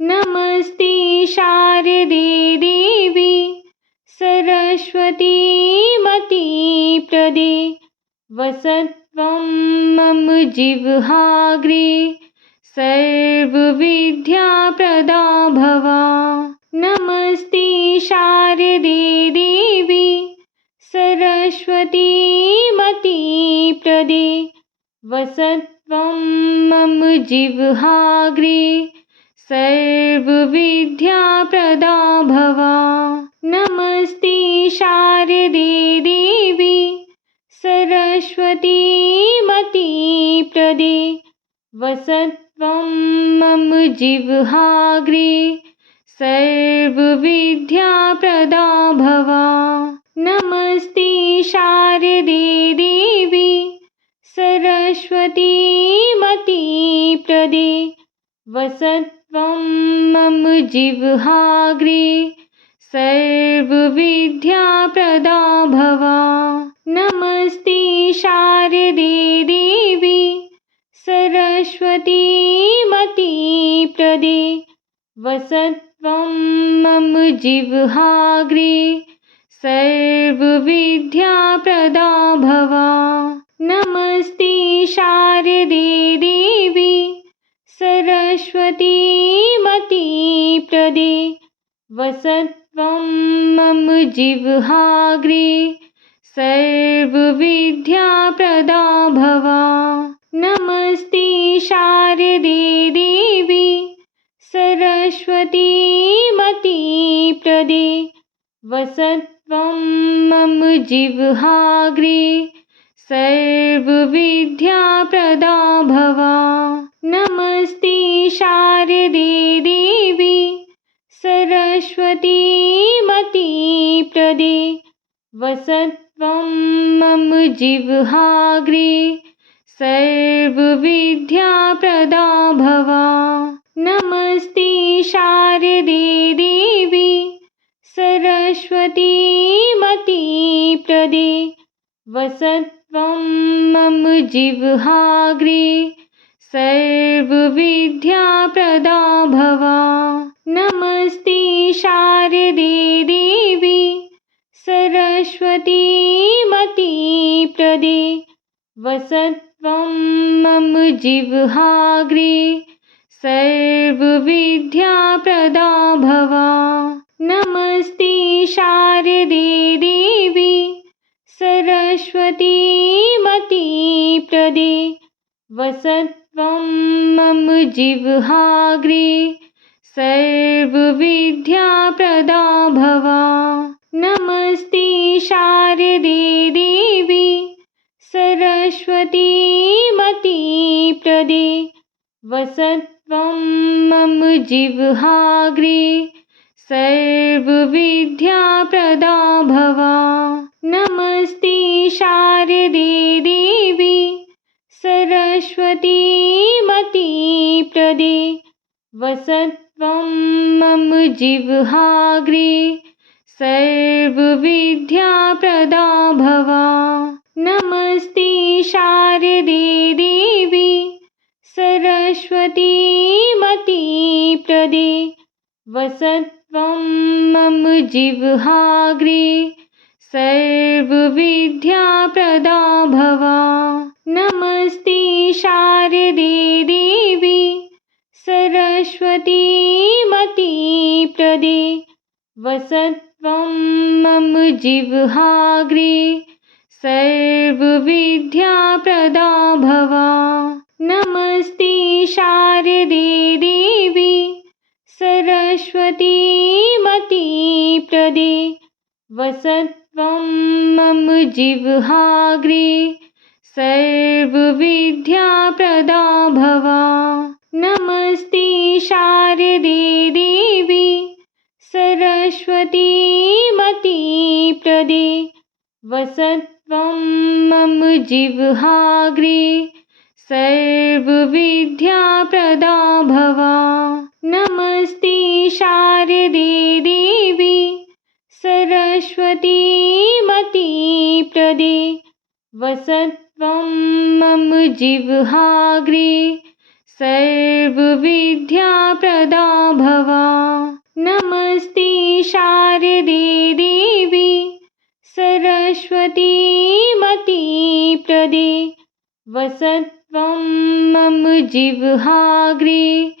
नमस्ते शारदे देवी सरस्वती मतिप्रदे वसत्वं मम जिह्वाग्रे सर्वविद्याप्रदा भव। नमस्ते शारदे देवी सरस्वती मतिप्रदे वसत्वं मम जिह्वाग्रे सर्वविद्याप्रदा भव। नमस्ते शारदे देवी सरस्वती मतिप्रदे वसत्वं मम जिह्वाग्रे सर्वविद्याप्रदा भव। नमस्ते शारदे देवी सरस्वती मतिप्रदे वसत्वं मम जिह्वाग्रे सर्वविद्याप्रदा भव। नमस्ते शारदे देवी सरस्वती मतिप्रदे वसत्वं मम जिह्वाग्रे सर्वविद्याप्रदा भव। नमस्ते शारदे देवी सरस्वती मतिप्रदे वसत्वं मम जिह्वाग्रे सर्वविद्याप्रदा भव। नमस्ते शारदे देवी सरस्वती मतिप्रदे वसत्वं मम जिह्वाग्रे सर्वविद्याप्रदा भव। नमस्ते शारदे देवी सरस्वती मतिप्रदे वसत्वं मम जिह्वाग्रे सर्वविद्याप्रदा भव। नमस्ते शारदे देवी सरस्वती मतिप्रदे वसत्वं मम जिह्वाग्रे सर्वविद्याप्रदा भव। नमस्ते शारदे देवी सरस्वती मतिप्रदे वसत्वं मम जिह्वाग्रे सर्वविद्याप्रदा भव। नमस्ते शारदे देवी सरस्वती मतिप्रदे वसत्वं मम जिह्वाग्रे सर्वविद्याप्रदा भव। नमस्ते शारदे देवी सरस्वती मतिप्रदे वसत्वं मम जिह्वाग्रे सर्वविद्याप्रदा भव। नमस्ते शारदे देवी सरस्वती मतिप्रदे वसत्वं मम जिह्वाग्रे सर्वविद्याप्रदा भव। नमस्ते शारदे देवी सरस्वती मतिप्रदे वसत्वं मम जिह्वाग्रे सर्वविद्याप्रदा भव। नमस्ते शारदे देवी सरस्वती मतिप्रदे वसत्वं मम जिह्वाग्रे सर्वविद्याप्रदा भव। नमस्ते शारदे देवी सरस्वती मतिप्रदे वसत्वं मम जिह्वाग्रे सर्वविद्याप्रदा भव। नमस्ते शारदे देवी सरस्वती मतिप्रदे वसत्वं मम जिह्वाग्रे सर्वविद्याप्रदा भव। नमस्ते शारदे देवी सरस्वती मतिप्रदे वसत्वं मम जिह्वाग्रे सर्वविद्याप्रदा भवा। नमस्ते शारदे देवी सरस्वती मतिप्रदे वसत्वं मम जिह्वाग्रे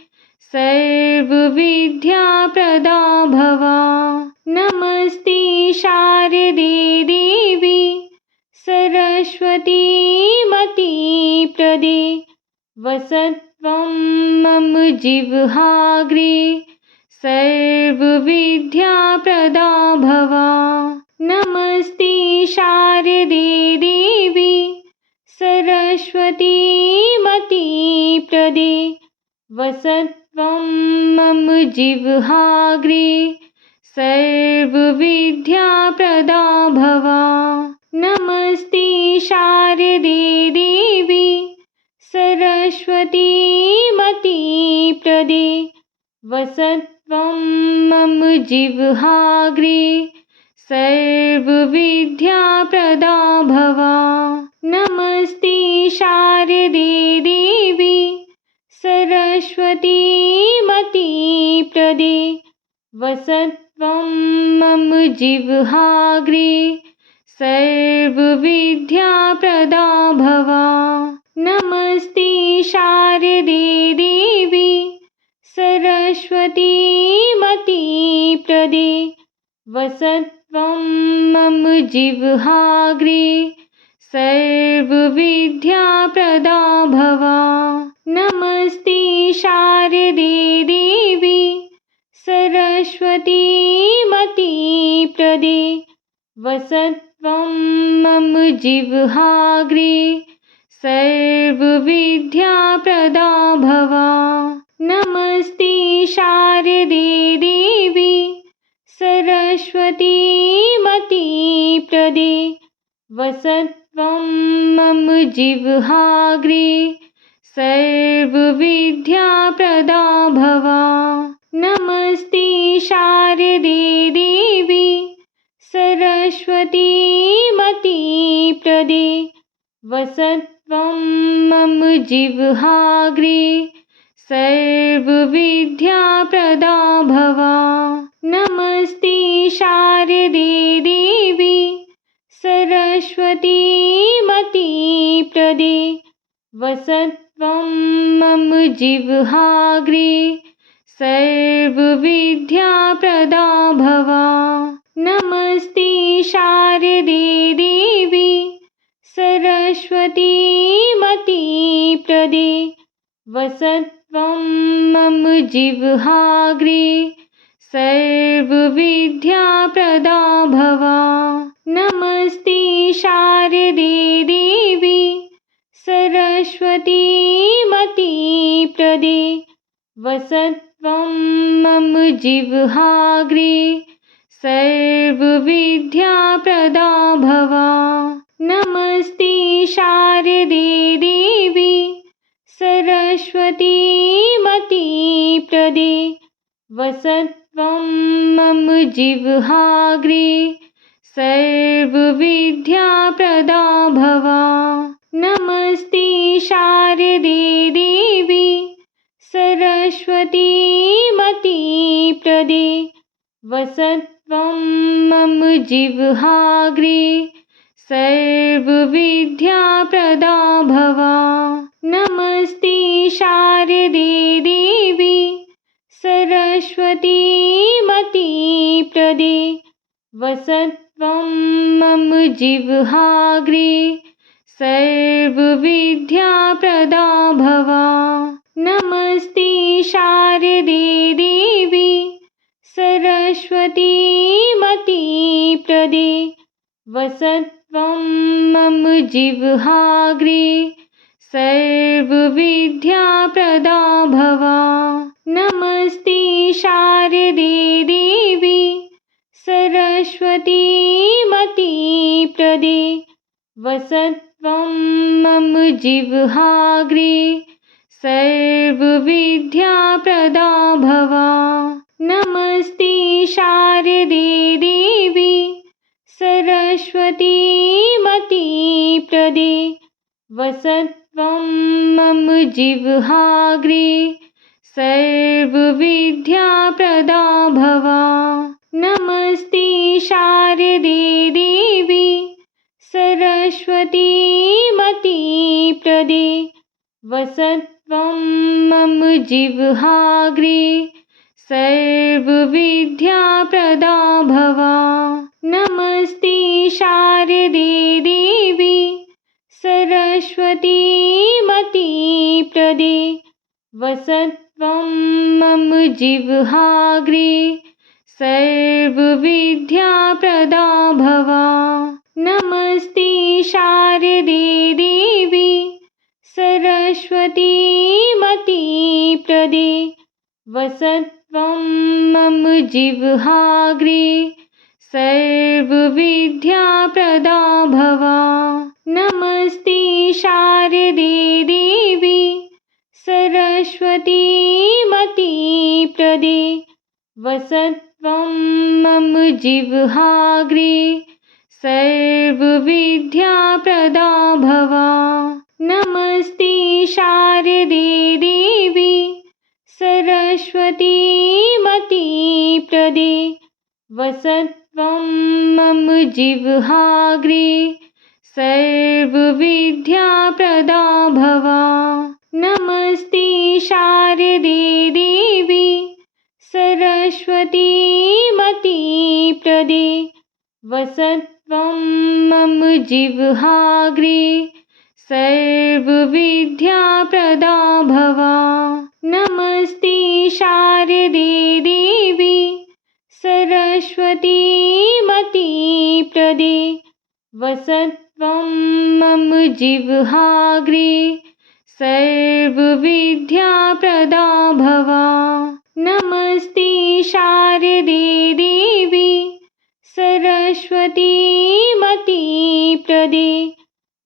सर्वविद्याप्रदा भवा। नमस्ते शारदे देवी सरस्वती मतिप्रदे वसत्वं मम जिह्वाग्रे सर्वविद्याप्रदा भवा। नमस्ते शारदे देवी सरस्वती मतिप्रदे वसत्वं मम जिह्वाग्रे सर्वविद्याप्रदा भवा। नमस्ते शारदे देवी सरस्वती मतिप्रदे वसत्वं मम जिह्वाग्रे सर्वविद्याप्रदा भवा। नमस्ते शारदे देवी सरस्वती मतिप्रदे वसत्वं मम जिह्वाग्रे सर्वविद्याप्रदा भवा। नमस्ते शारदे देवी सरस्वती मतिप्रदे वसत्वं मम जिह्वाग्रे सर्वविद्याप्रदा भवा। नमस्ते शारदे देवी सरस्वती मतिप्रदे वसत्वं मम जिह्वाग्रे सर्वविद्याप्रदा भवा। नमस्ते शारदे देवी सरस्वती मतिप्रदे वसत्वं मम जिह्वाग्रे सर्वविद्याप्रदा भवा। नमस्ते शारदे देवी सरस्वती मतिप्रदे वसत्वं मम जिह्वाग्रे सर्वविद्याप्रदा भवा। नमस्ते शारदे देवी सरस्वती मतिप्रदे वसत्वं मम जिह्वाग्रे सर्वविद्याप्रदा भवा। नमस्ते शारदे देवी सरस्वती मतिप्रदे वसत्वं मम जिह्वाग्रे सर्वविद्याप्रदा भवा। नमस्ते शारदे देवी सरस्वती मतिप्रदे वसत्वं मम जिह्वाग्रे सर्वविद्याप्रदा भवा। नमस्ते शारदे देवी सरस्वती मतिप्रदे वसत्वं मम जिह्वाग्रे सर्वविद्याप्रदा भवा। नमस्ते शारदे देवी सरस्वती मतिप्रदे वसत्वं मम जिह्वाग्रे सर्वविद्याप्रदा भवा। नमस्ते शारदे देवी सरस्वती मतिप्रदे वसत्वं मम जिह्वाग्रे सर्वविद्याप्रदा भवा। नमस्ते शारदे देवी सरस्वती मतिप्रदे वसत्वं मम जिह्वाग्रे सर्वविद्याप्रदा भवा। नमस्ते शारदे देवी सरस्वती मतिप्रदे वसत्वं मम जिह्वाग्रे सर्वविद्याप्रदा भवा। नमस्ते शारदे देवी सरस्वती मतिप्रदे वसत्वं मम जिह्वाग्रे सर्वविद्याप्रदा भवा। नमस्ते शारदे देवी सरस्वती मतिप्रदे वसत्वं मम जिह्वाग्रे सर्वविद्याप्रदा भवा। नमस्ते शारदे देवी सरस्वती मतिप्रदे वसत्वं मम जिह्वाग्रे सर्वविद्याप्रदा भवा। नमस्ते शारदे देवी सरस्वती मतिप्रदे वसत्वं मम जिह्वाग्रे सर्वविद्याप्रदा भवा। नमस्ते शारदे देवी सरस्वती मतिप्रदे वसत्वं मम जिह्वाग्रे सर्वविद्याप्रदा भवा। नमस्ते शारदे देवी सरस्वती मतिप्रदे वसत्वं मम जिह्वाग्रे सर्वविद्याप्रदा भवा। नमस्ते शारदे देवी सरस्वती मतिप्रदे वसत्वं मम जिह्वाग्रे सर्वविद्याप्रदा भवा। नमस्ते शारदे देवी सरस्वती मतिप्रदे वसत्वं मम जिह्वाग्रे सर्वविद्याप्रदा भवा। नमस्ते शारदे देवी सरस्वती मतिप्रदे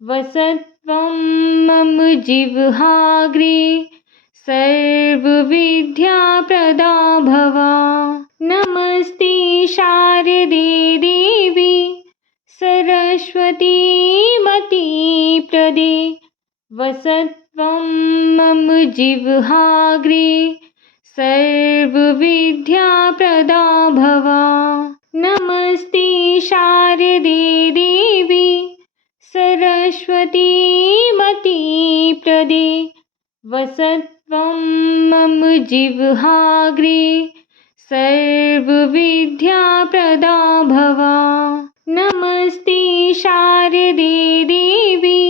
वसत्वं मम जिह्वाग्रे सर्वविद्याप्रदा भवा। नमस्ते शारदे देवी सरस्वती मतिप्रदे वसत्वं मम जिह्वाग्रे सर्वविद्याप्रदा भवा। नमस्ते शारदे देवी सरस्वती मतिप्रदे वसत्वं मम जिह्वाग्रे सर्वविद्याप्रदा भवा। नमस्ते शारदे देवी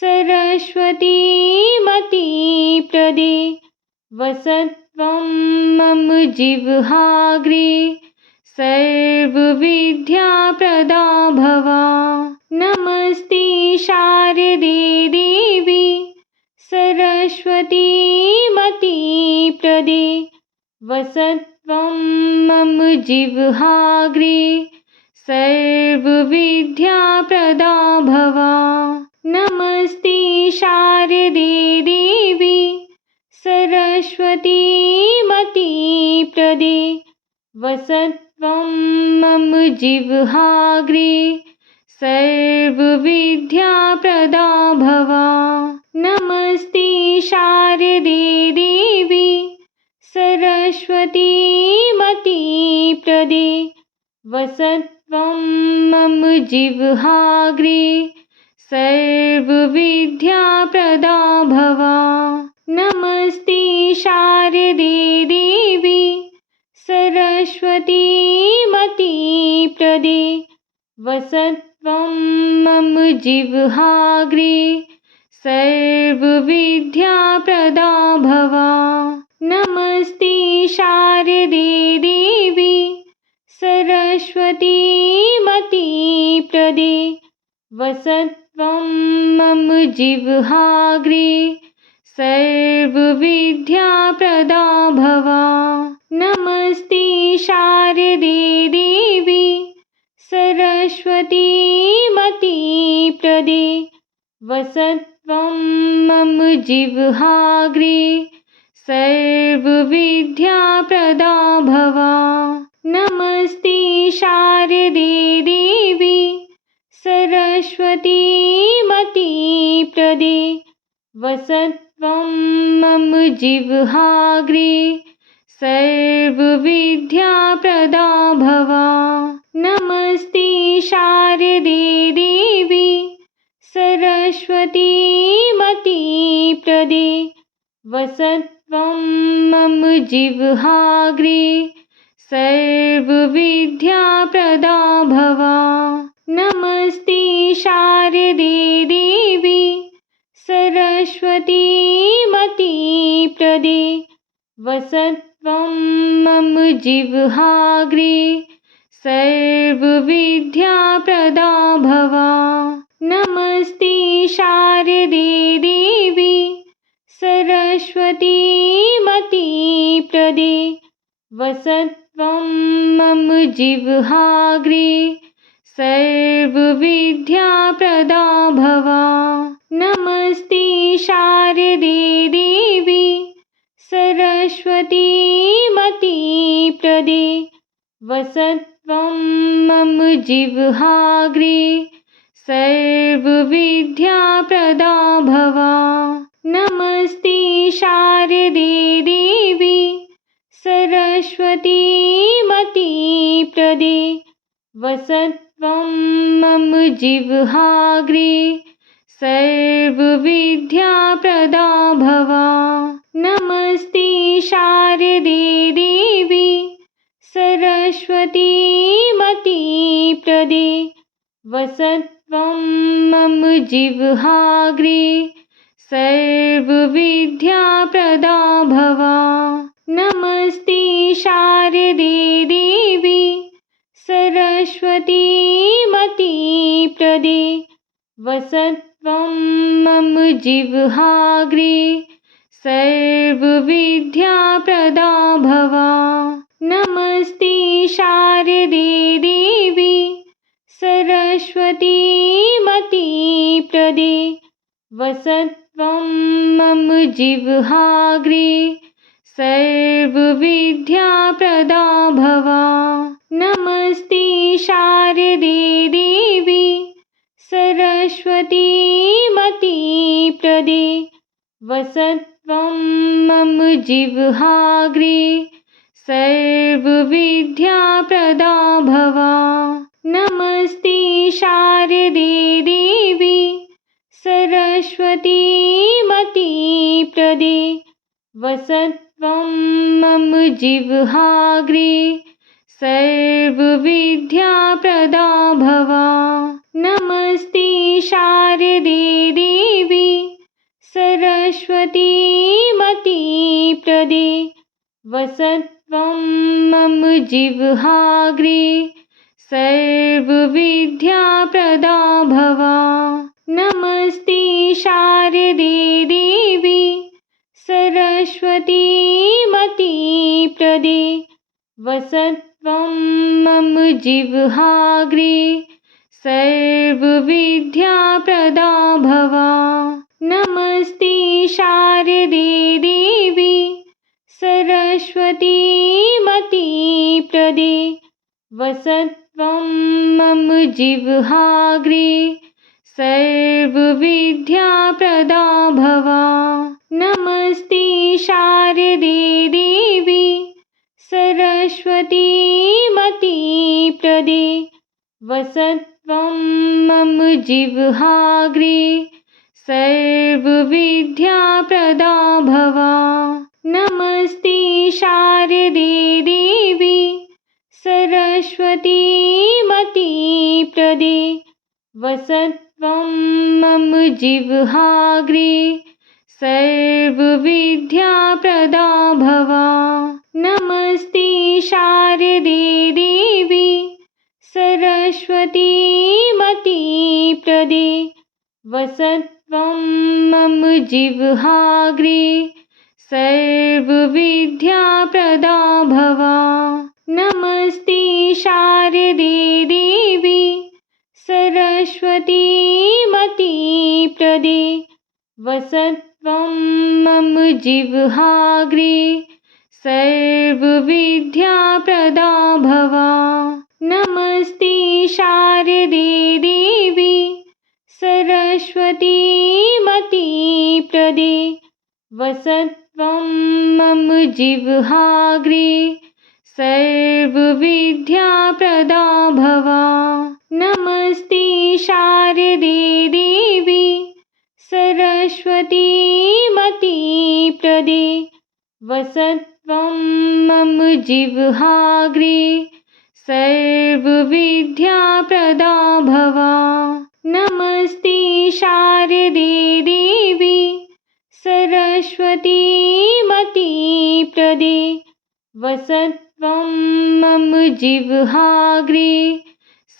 सरस्वती मतिप्रदे वसत्वं मम जिह्वाग्रे सर्वविद्याप्रदा भवा। नमस्ते शारदे देवी सरस्वती मतिप्रदे वसत्वं मम जिह्वाग्रे सर्वविद्याप्रदा भवा। नमस्ते शारदे देवी सरस्वती मतिप्रदे वसत्वं मम जिह्वाग्रे सर्वविद्याप्रदा भवा। नमस्ते शारदे देवी सरस्वती मतिप्रदे वसत्वं मम जिह्वाग्रे सर्वविद्याप्रदा भवा। नमस्ते शारदे देवी सरस्वती मतिप्रदे वसत्वं मम जिह्वाग्रे सर्वविद्याप्रदा भवा। नमस्ते शारदे देवी सरस्वती मतिप्रदे वसत्वं मम जिह्वाग्रे सर्वविद्याप्रदा भवा। नमस्ते शारदे देवी सरस्वती मतिप्रदे वसत्वं मम जिह्वाग्रे सर्वविद्याप्रदा भवा। नमस्ते शारदे देवी सरस्वती मतिप्रदे वसत्वं जिह्वाग्रे सर्वविद्याप्रदा भव। नमस्ते शारदे देवी सरस्वती मतिप्रदे वसत्वं मम जिह्वाग्रे सर्वविद्याप्रदा भव। नमस्ते शारदे देवी सरस्वती मतिप्रदे वसत्वं मम जिह्वाग्रे सर्वविद्याप्रदा भव। नमस्ते शारदे देवी सरस्वती मतिप्रदे वसत्वं मम जिह्वाग्रे सर्वविद्याप्रदा भव। नमस्ते शारदे देवी सरस्वती मतिप्रदे वसत्वं मम जिह्वाग्रे सर्वविद्याप्रदा भव। नमस्ते शारदे देवी सरस्वती मतिप्रदे वसत्वं मम जिह्वाग्रे सर्वविद्याप्रदा भव। नमस्ते शारदे देवी सरस्वती मतिप्रदे वसत्वं मम जिह्वाग्रे सर्वविद्याप्रदा भव। नमस्ते शारदे देवी सरस्वती मतिप्रदे वसत्वं मम जिह्वाग्रे सर्वविद्याप्रदा भव। नमस्ते शारदे देवी सरस्वती मतिप्रदे वसत्वं मम जिह्वाग्रे सर्वविद्याप्रदा भव। नमस्ते शारदे देवी सरस्वती मतिप्रदे वसत्वं मम जिह्वाग्रे सर्वविद्याप्रदा भव। नमस्ते शारदे देवी सरस्वती मतिप्रदे वसत्वं मम जिह्वाग्रे सर्वविद्याप्रदा भव। नमस्ते शारदे देवी सरस्वती मतिप्रदे वसत्वं मम जिह्वाग्रे सर्वविद्याप्रदा भव। नमस्ते शारदे देवी सरस्वती मतिप्रदे वसत्वं मम जिह्वाग्रे सर्वविद्याप्रदा भव। नमस्ते शारदे देवी सरस्वती मतिप्रदे वसत्वं मम जिह्वाग्रे सर्वविद्याप्रदा भव। नमस्ते शारदे देवी सरस्वती मतिप्रदे वसत्वं मम जिह्वाग्रे सर्वविद्याप्रदा भव। नमस्ते शारदे देवी सरस्वती मतिप्रदे वसत्वं मम जिह्वाग्रे सर्वविद्याप्रदा भव। नमस्ते शारदे देवी सरस्वती मतिप्रदे वसत्वं मम जिह्वाग्रे सर्वविद्याप्रदा भव। नमस्ते शारदे देवी सरस्वती मतिप्रदे वसत्वं मम जिह्वाग्रे सर्वविद्याप्रदा भव। नमस्ते शारदे देवी सरस्वती मतिप्रदे वसत्वं जिह्वाग्रे सर्वविद्याप्रदा भवा। नमस्ते शारदे देवी सरस्वती मतिप्रदे वसत्वं मम जिह्वाग्रे सर्वविद्याप्रदा भवा। नमस्ते शारदे देवी सरस्वती मतिप्रदे वसत्वं मम जिह्वाग्रे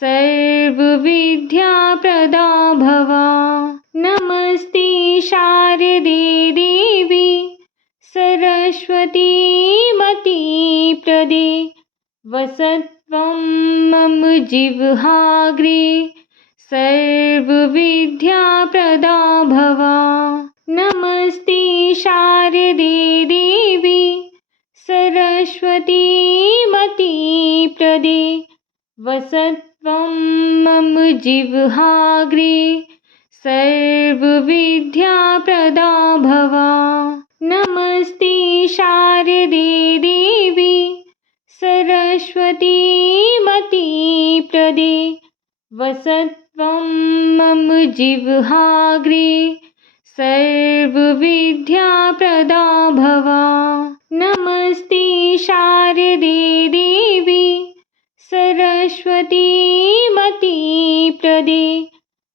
सर्वविद्याप्रदा भवा। नमस्ते शारदे देवी सरस्वती मतिप्रदे वसत्वं मम जिह्वाग्रे सर्वविद्याप्रदा भवा। नमस्ते शारदे देवी सरस्वती मतिप्रदे वसत्वं मम जिह्वाग्रे सर्वविद्याप्रदा भवा। नमस्ते शारदे देवी सरस्वती मतिप्रदे वसत्वं मम जिह्वाग्रे सर्वविद्याप्रदा भवा। नमस्ते शारदे देवी सरस्वती मतिप्रदे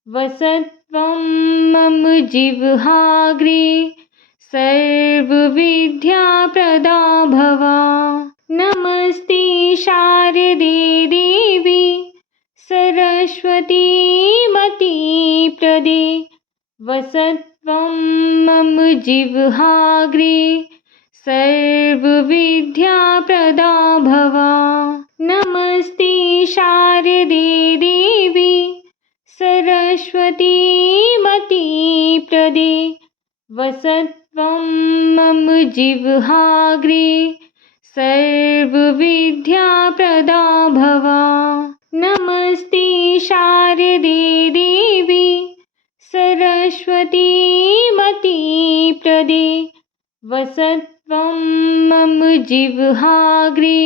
वसत्वं मम जिह्वाग्रे सर्वविद्याप्रदा भवा। नमस्ते शारदे देवी सरस्वती मतिप्रदे वसत्वं मम जिह्वाग्रे सर्वविद्याप्रदा भवा। नमस्ते शारदे देवी सरस्वती मतिप्रदे वसत्वं मम जिह्वाग्रे सर्वविद्याप्रदा भवा। नमस्ते शारदे देवी सरस्वती मतिप्रदे वसत्वं मम जिह्वाग्रे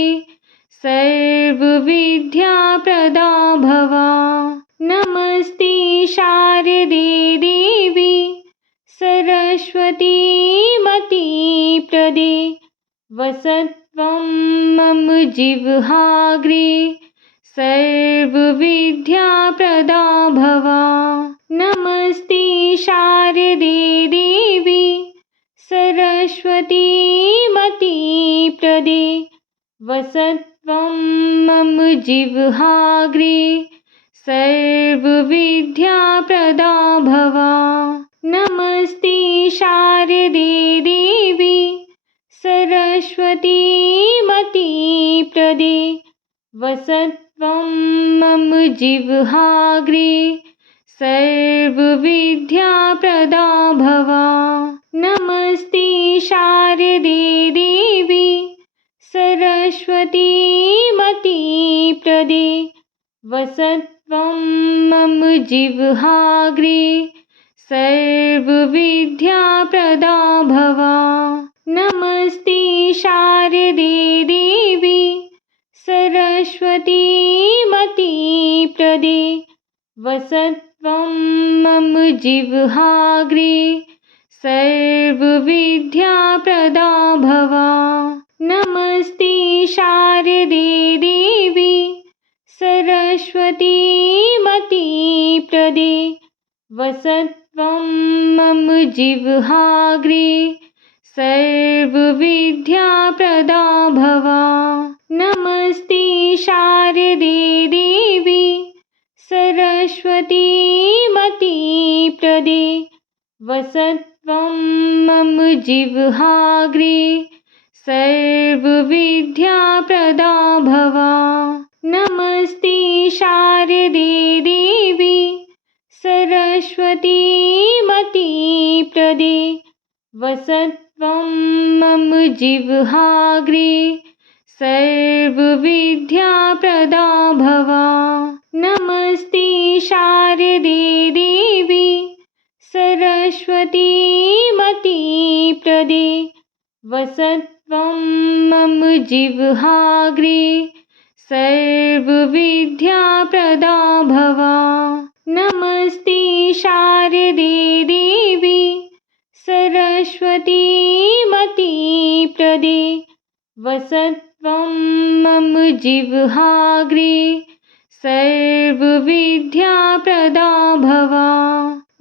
सर्वविद्याप्रदा भवा। नमस्ते शारदे देवी सरस्वती मतिप्रदे वसत्वं मम जिह्वाग्रे सर्वविद्याप्रदा भवा। नमस्ते शारदे देवी सरस्वती मतिप्रदे वसत्वं मम जिह्वाग्रे सर्वविद्याप्रदा भवा। नमस्ते शारदे देवी सरस्वती मतिप्रदे वसत्वं मम जिह्वाग्रे सर्वविद्याप्रदा भवा। नमस्ते शारदे देवी सरस्वती मतिप्रदे वसत्वं मम जिह्वाग्रे सर्वविद्याप्रदा भवा। नमस्ते शारदे देवी सरस्वती मतिप्रदे वसत्वं मम जिह्वाग्रे सर्वविद्याप्रदा भवा। नमस्ते शारदे देवी सरस्वती मतिप्रदे वसत्वं मम जिह्वाग्रे सर्वविद्याप्रदा भवा। नमस्ते शारदे देवी सरस्वती मतिप्रदे वसत्वं मम जिह्वाग्रे सर्वविद्याप्रदा भवा। नमस्ते शारदे देवी सरस्वती मतिप्रदे वसत्वं मम जिह्वाग्रे सर्वविद्याप्रदा भवा। नमस्ते शारदे देवी सरस्वती मतिप्रदे वसत्वं जिह्वाग्रे सर्वविद्याप्रदा भव। नमस्ते शारदे देवी सरस्वती मतिप्रदे वसत्वं मम जिह्वाग्रे सर्वविद्याप्रदा भव।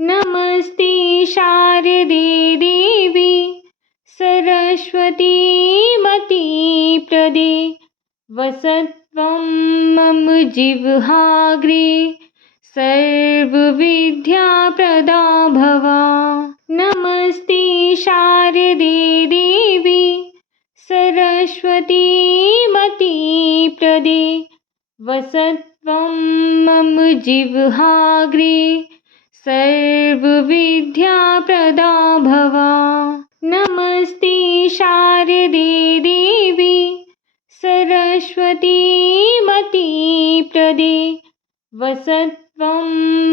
नमस्ते शारदे देवी सरस्वती मतिप्रदे वसत्वं मम जिह्वाग्रे सर्वविद्याप्रदा भव। नमस्ते शारदे देवी सरस्वती मतिप्रदे वसत्वं मम जिह्वाग्रे सर्वविद्याप्रदा भव। नमस्ते शारदे देवी सरस्वती मतिप्रदे वसत्वं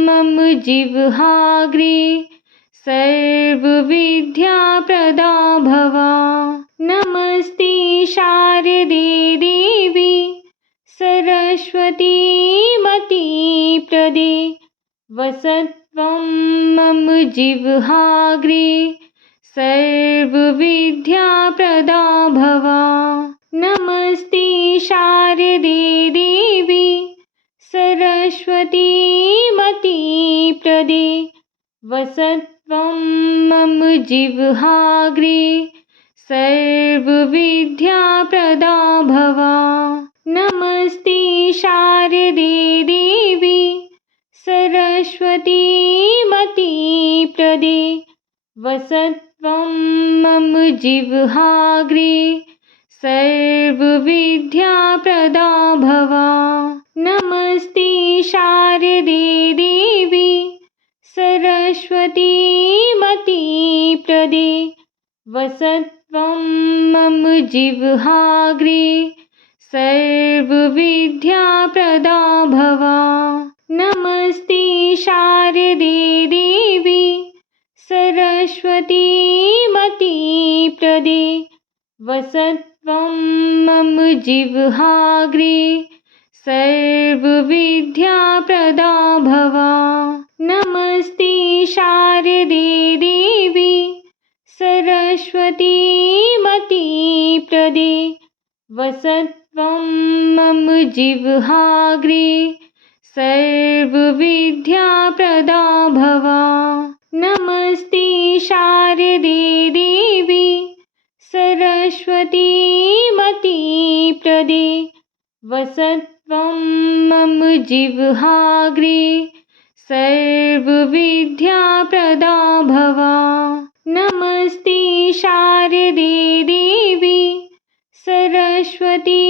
मम जिह्वाग्रे सर्वविद्याप्रदा भव। नमस्ते शारदे देवी सरस्वती मतिप्रदे वसत्वं मम जिह्वाग्रे सर्वविद्याप्रदा भव। नमस्ते शारदे देवी सरस्वती मतिप्रदे वसत्वं मम जिह्वाग्रे सर्वविद्याप्रदा भव। नमस्ते शारदे देवी सरस्वती मतिप्रदे वसत्वं मम जिह्वाग्रे सर्वविद्याप्रदा भव। नमस्ते शारदे देवी सरस्वती मतिप्रदे वसत्वं मम जिह्वाग्रे सर्वविद्याप्रदा भव। नमस्ते शारदे देवी सरस्वती मतिप्रदे वसत्वं मम जिह्वाग्रे सर्वविद्याप्रदा भव। नमस्ते शारदे देवी सरस्वती मतिप्रदे वसत्वं मम जिह्वाग्रे सर्वविद्याप्रदा भव। नमस्ते शारदे देवी सरस्वती मतिप्रदे वसत्वं मम जिह्वाग्रे सर्वविद्याप्रदा भव। नमस्ते शारदे देवी सरस्वती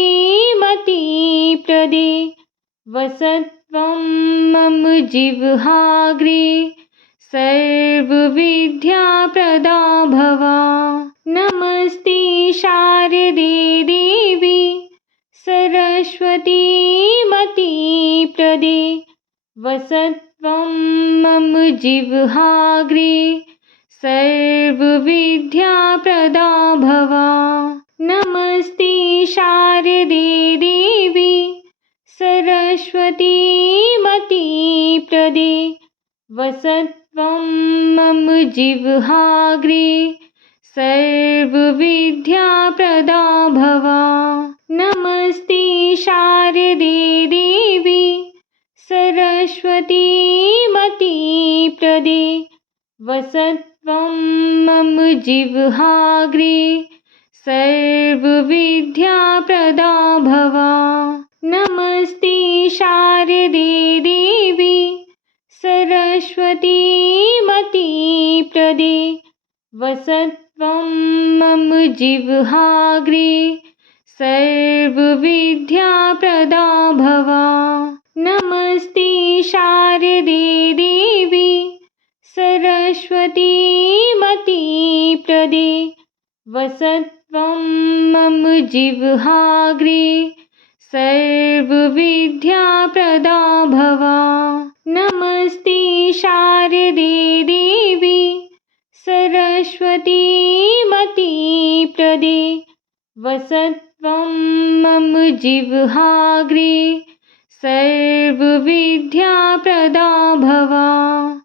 मतिप्रदे वसत्वं मम जिह्वाग्रे सर्वविद्याप्रदा भव। नमस्ते शारदे देवी सरस्वती मतिप्रदे वसत्वं मम जिह्वाग्रे सर्वविद्याप्रदा भव। नमस्ते शारदे देवी सरस्वती मतिप्रदे वसत्वं मम जिह्वाग्रे सर्वविद्याप्रदा भव। नमस्ते शारदे देवी सरस्वती मतिप्रदे वसत्वं मम जिह्वाग्रे सर्वविद्याप्रदा भव। नमस्ते शारदे देवी सरस्वती मतिप्रदे वसत्वं मम जिह्वाग्रे सर्वविद्याप्रदा भव। नमस्ते शारदे देवी सरस्वती मतिप्रदे वसत्वं मम जिह्वाग्रे सर्वविद्याप्रदा भव। नमस्ते शारदे देवी सरस्वती मतिप्रदे वसत्वं त्वं मम जिह्वाग्रे सर्वविद्याप्रदा भव।